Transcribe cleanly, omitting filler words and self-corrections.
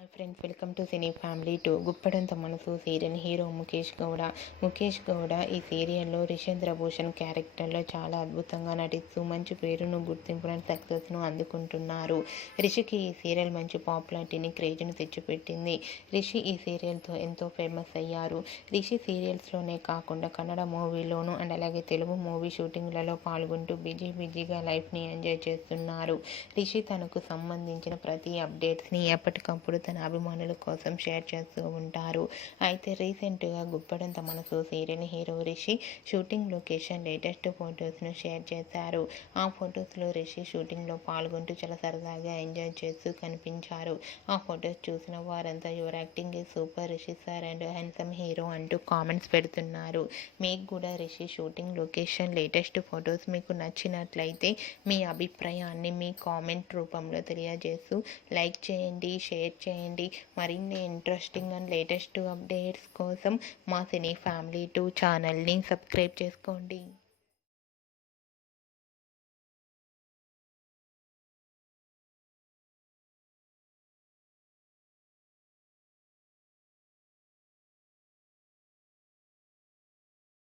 Hi friends, welcome to cine family 2. Guppedantha Manasu serial hero Mukesh Gowda ఈ సీరియల్లో రిషేంద్ర భూషణ్ క్యారెక్టర్లో చాలా అద్భుతంగా నటిస్తూ మంచి పేరును, గుర్తింపును, సక్సెస్ను అందుకుంటున్నారు. రిషికి ఈ సీరియల్ మంచి పాపులారిటీని, క్రేజ్ను తెచ్చిపెట్టింది. రిషి ఈ సీరియల్తో ఎంతో ఫేమస్ అయ్యారు. రిషి సీరియల్స్లోనే కాకుండా కన్నడ మూవీలోను అండ్ అలాగే తెలుగు మూవీ షూటింగ్లలో పాల్గొంటూ బిజీగా లైఫ్ని ఎంజాయ్ చేస్తున్నారు. రిషి తనకు సంబంధించిన ప్రతి అప్డేట్స్ని ఎప్పటికప్పుడు తన అభిమానుల కోసం షేర్ చేస్తూ ఉంటారు. అయితే రీసెంట్గా Guppedantha Manasu serial hero Rishi shooting location latest ఫొటోస్ను షేర్ చేశారు. ఆ ఫొటోస్లో రిషి షూటింగ్లో పాల్గొంటూ చాలా సరదాగా ఎంజాయ్ చేస్తూ కనిపించారు. ఆ ఫొటోస్ చూసిన వారంతా your acting is super Rishi sir and handsome hero అంటూ కామెంట్స్ పెడుతున్నారు. మీకు కూడా Rishi shooting location latest photos మీకు నచ్చినట్లయితే మీ అభిప్రాయాన్ని మీ కామెంట్ రూపంలో తెలియజేస్తూ లైక్ చేయండి, షేర్ చేయండి. మరిన్ని ఇంట్రెస్టింగ్ అండ్ లేటెస్ట్ అప్డేట్స్ కోసం మా సినీ ఫ్యామిలీ 2 ఛానల్ని సబ్స్క్రైబ్ చేసుకోండి.